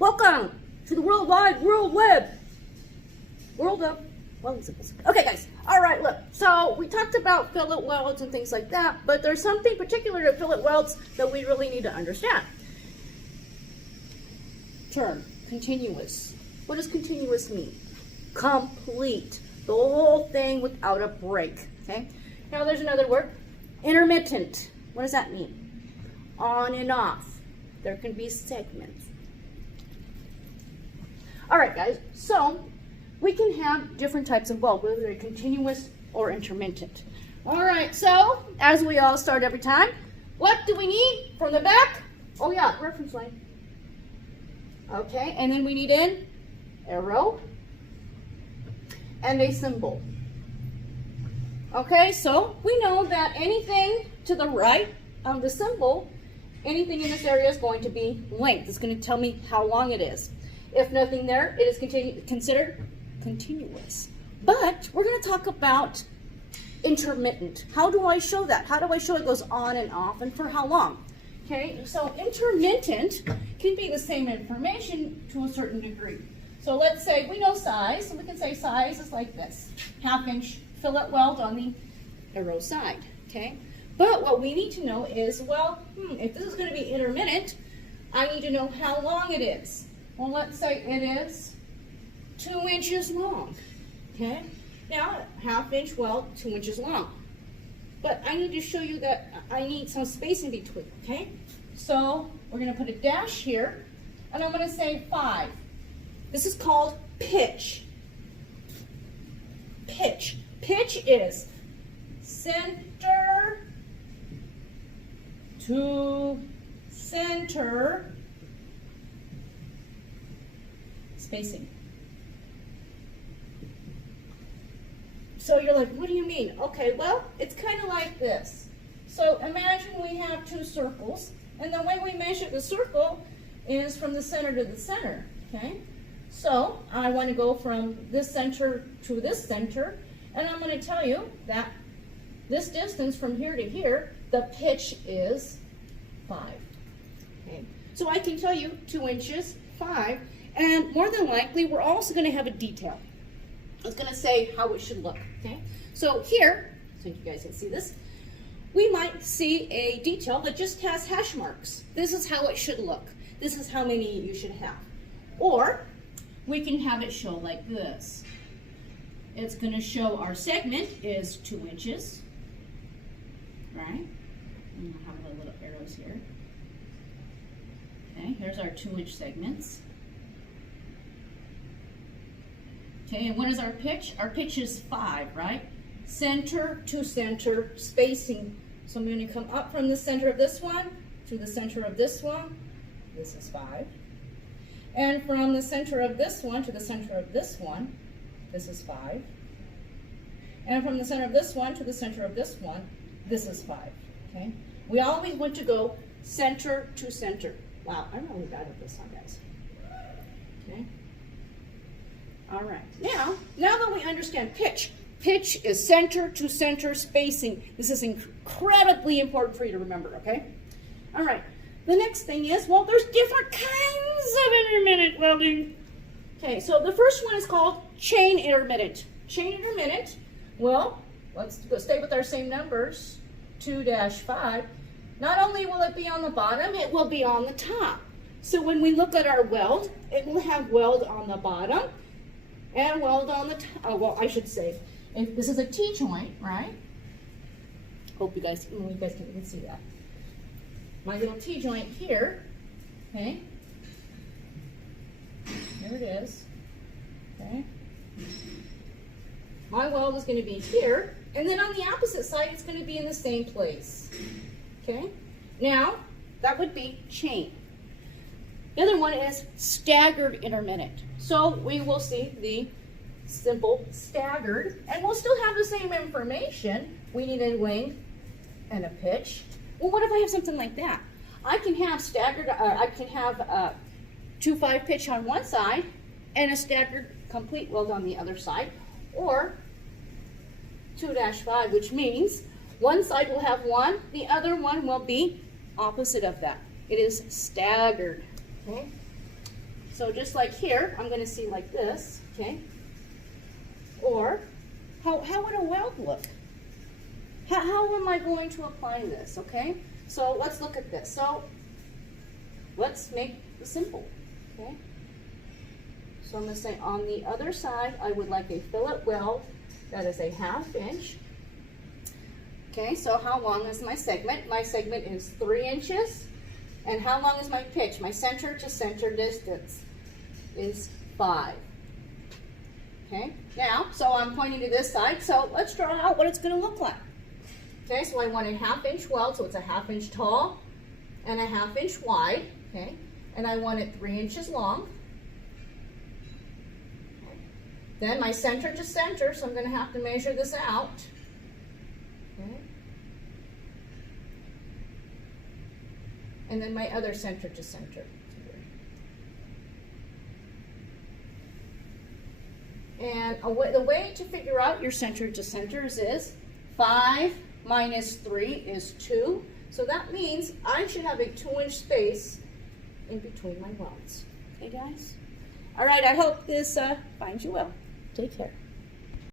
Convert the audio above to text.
Welcome to the World Web. World of welding symbols. Okay, guys. All right, look. So we talked about fillet welds and things like that, but there's something particular to fillet welds that we really need to understand. Term, continuous. What does continuous mean? Complete. The whole thing without a break. Okay. Now there's another word. Intermittent. What does that mean? On and off. There can be segments. All right, guys. So we can have different types of weld, whether they're continuous or intermittent. All right. So as we all start every time, what do we need from the back? Oh yeah, reference line. Okay, and then we need an arrow and a symbol. Okay, so we know that anything to the right of the symbol, anything in this area is going to be length. It's going to tell me how long it is. If nothing there, it is considered continuous. But we're going to talk about intermittent. How do I show that? How do I show it goes on and off and for how long? Okay, so intermittent can be the same information to a certain degree. So let's say we know size, so we can say size is like this. 1/2 inch fillet weld on the arrow side, okay? But what we need to know is, well, if this is going to be intermittent, I need to know how long it is. Well, let's say it is 2 inches long, okay? Now, 1/2 inch weld, 2 inches long. But I need to show you that I need some space in between, okay? So we're going to put a dash here, and I'm going to say 5. This is called pitch. Pitch. Pitch is center to center spacing. So you're like, what do you mean? Okay, well, it's kind of like this. So imagine we have 2 circles, and the way we measure the circle is from the center to the center, okay? So I want to go from this center to this center, and I'm going to tell you that this distance from here to here, the pitch is 5. Okay? So I can tell you 2 inches, 5, and more than likely we're also going to have a detail. It's going to say how it should look. Okay? So here, so you guys can see this, we might see a detail that just has hash marks. This is how it should look. This is how many you should have. Or we can have it show like this. It's going to show our segment is 2 inches, right? And we'll have the little arrows here. Okay, here's our 2-inch segments. Okay, and what is our pitch? Our pitch is 5, right? Center to center spacing. So I'm going to come up from the center of this one to the center of this one. This is 5. And from the center of this one to the center of this one, this is 5. And from the center of this one to the center of this one, this is 5. Okay? We always want to go center to center. Wow, I'm really bad at this one, guys. Okay? All right. Now that we understand pitch, pitch is center to center spacing. This is incredibly important for you to remember, okay? All right. The next thing is, well, there's different kinds of intermittent welding. Okay, so the first one is called chain intermittent. Chain intermittent, well, let's stay with our same numbers, 2-5. Not only will it be on the bottom, it will be on the top. So when we look at our weld, it will have weld on the bottom and weld on the top. Well, I should say, if this is a T-joint, right? Hope you guys can see that. My little T-joint here, okay? There it is, okay? My weld is going to be here, and then on the opposite side, it's going to be in the same place, okay? Now, that would be chain. The other one is staggered intermittent. So we will see the simple staggered, and we'll still have the same information. We need a length and a pitch. Well, what if I have something like that? I can have staggered, I can have 2-5 pitch on one side and a staggered complete weld on the other side, or 2-5, which means one side will have 1, the other one will be opposite of that. It is staggered. Okay? So just like here, I'm going to see like this, okay? Or how would a weld look? How am I going to apply this, okay? So let's look at this. So let's make it simple, okay? So I'm going to say on the other side, I would like a fillet weld that is a 1/2 inch. Okay, so how long is my segment? My segment is 3 inches. And how long is my pitch? My center to center distance is 5. Okay, now, so I'm pointing to this side, so let's draw out what it's going to look like. Okay, so I want a 1/2 inch weld, so it's a 1/2 inch tall and a 1/2 inch wide, okay? And I want it 3 inches long. Okay. Then my center to center, so I'm going to have to measure this out. Okay. And then my other center to center. And the way to figure out your center to centers is 5 minus 3 is 2. So that means I should have a 2-inch space in between my welds. Okay, guys? All right, I hope this finds you well. Take care.